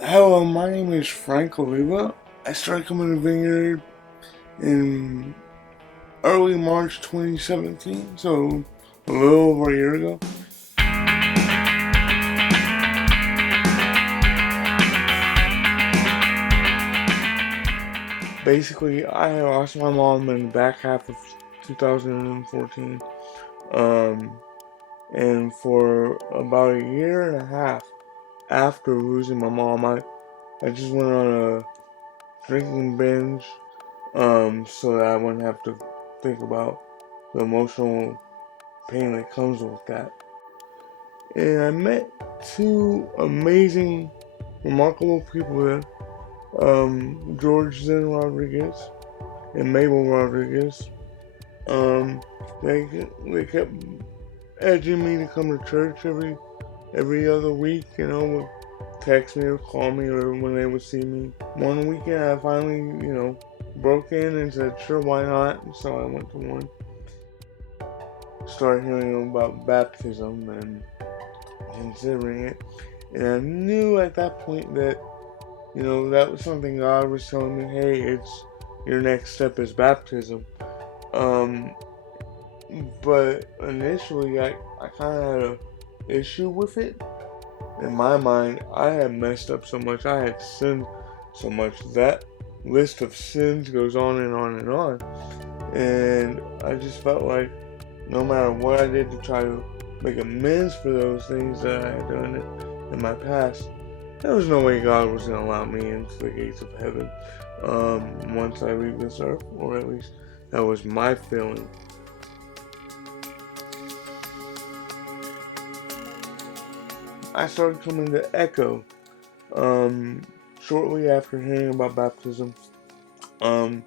Hello, my name is Frank Oliva. I started coming to Vineyard in early March 2017, so a little over a year ago. Basically, I lost my mom in the back half of 2014, um, and for about a year and a half after losing my mom, I just went on a drinking binge, so that I wouldn't have to think about the emotional pain that comes with that. And I met two amazing, remarkable people there. George Zen Rodriguez and Mabel Rodriguez. Um, they kept edging me to come to church every other week. Would text me or call me, or when they would see me. One weekend, I finally, broke in and said, "Sure, why not?" So I went to one. Started hearing about baptism and considering it. And I knew at that point that, that was something God was telling me, hey, it's your next step is baptism. Um, but initially, I kind of had a issue with it. In my mind, I had messed up so much, I had sinned so much. That list of sins goes on and on and on. And I just felt like no matter what I did to try to make amends for those things that I had done in my past, there was no way God was going to allow me into the gates of heaven once I leave this earth, or at least that was my feeling. I started coming to Echo um, shortly after hearing about baptism, um,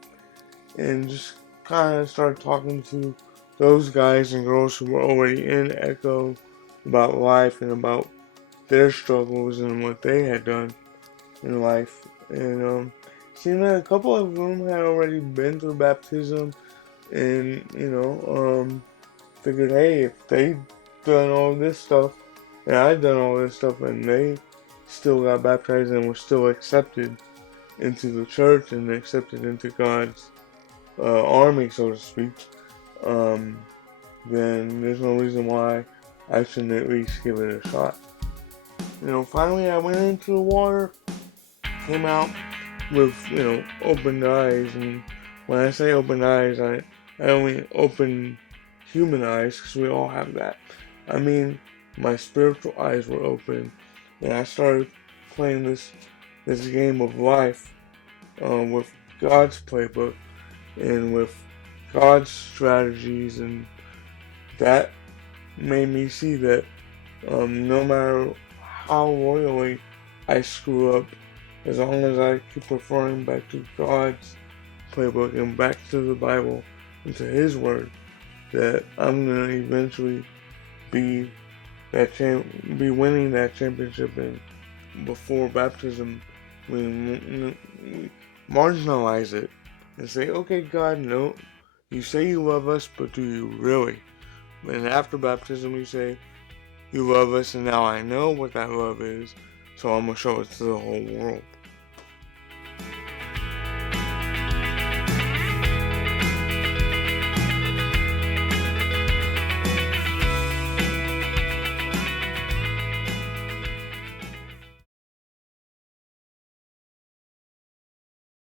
and just kind of started talking to those guys and girls who were already in Echo about life and about their struggles and what they had done in life. And seeing that a couple of them had already been through baptism, and figured, hey, if they done all this stuff, and I done all this stuff, and they still got baptized and were still accepted into the church and accepted into God's army, so to speak, um, then there's no reason why I shouldn't at least give it a shot. Finally I went into the water, came out with, open eyes. And when I say open eyes, I don't mean open human eyes, because we all have that. I mean, my spiritual eyes were open, and I started playing this game of life with God's playbook and with God's strategies, and that made me see that no matter how royally I screw up, as long as I keep referring back to God's playbook and back to the Bible and to His Word, that I'm gonna eventually be be winning that championship. And before baptism, we marginalize it and say, "Okay, God, no, you say you love us, but do you really?" And after baptism, you say, "You love us, and now I know what that love is, so I'm gonna show it to the whole world."